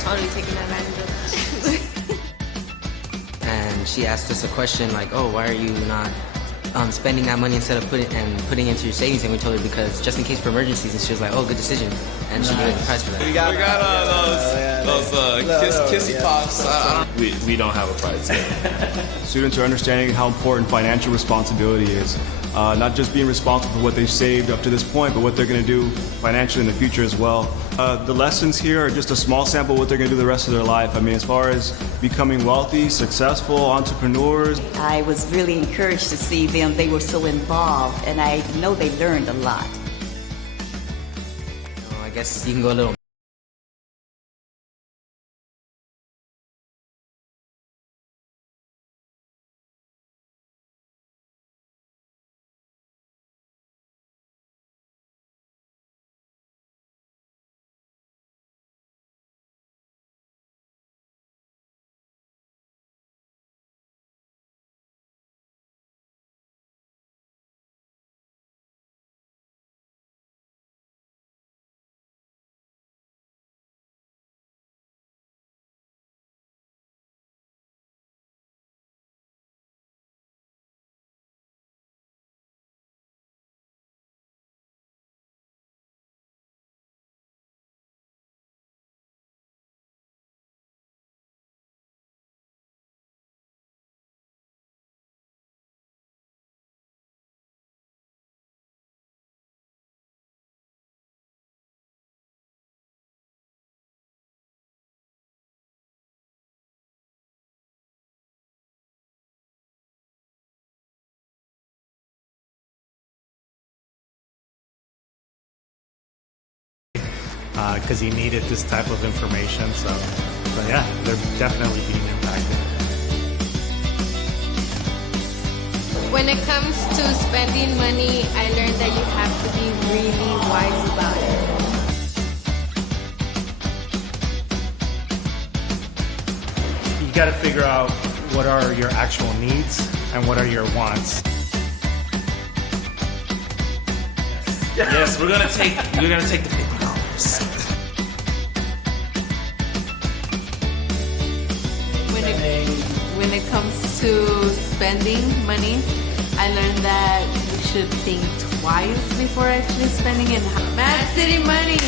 totally taken advantage of. And she asked us a question like, oh, why are you not spending that money instead of putting into your savings? And we told her because just in case for emergencies. And she was like, oh, good decision. And she gave us the prize for that. We got those kissy pops. We don't have a prize yet. Students are understanding how important financial responsibility is. Not just being responsible for what they've saved up to this point, but what they're going to do financially in the future as well. The lessons here are just a small sample of what they're going to do the rest of their life. I mean, as far as becoming wealthy, successful entrepreneurs. I was really encouraged to see them. They were so involved, and I know they learned a lot. I guess you can go a little because he needed this type of information. So yeah, they're definitely being impacted. When it comes to spending money, I learned that you have to be really wise about it. You got to figure out what are your actual needs and what are your wants. Yes, we're gonna take the $50. When it comes to spending money, I learned that we should think twice before actually spending it. Mad City money!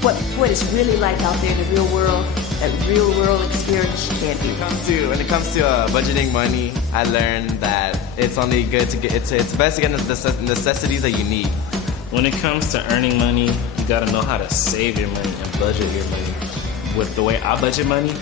What it's really like out there in the real world, that real world experience you can't do. When it comes to budgeting money, I learned that it's only good to get it's best to get the necessities that you need. When it comes to earning money, you gotta know how to save your money and budget your money. With the way I budget money,